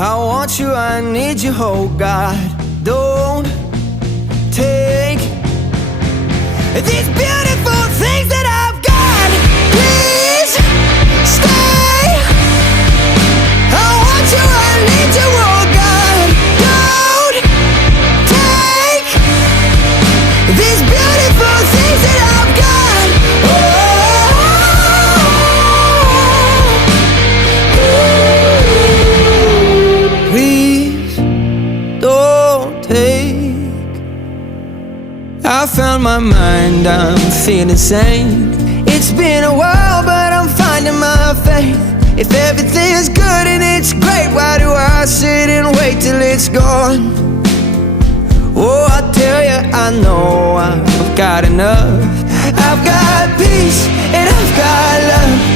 I want you, I need you, oh God. Don't take these beautiful things that I've got. Please stay. I want you, I need you, oh God. Don't take these beautiful things that I've got. Please don't take. I found my mind, I'm feeling sane. It's been a while, but I'm finding my faith. If everything's good and it's great, why do I sit and wait till it's gone? Oh, I tell you, I know I've got enough. I've got peace and I've got love.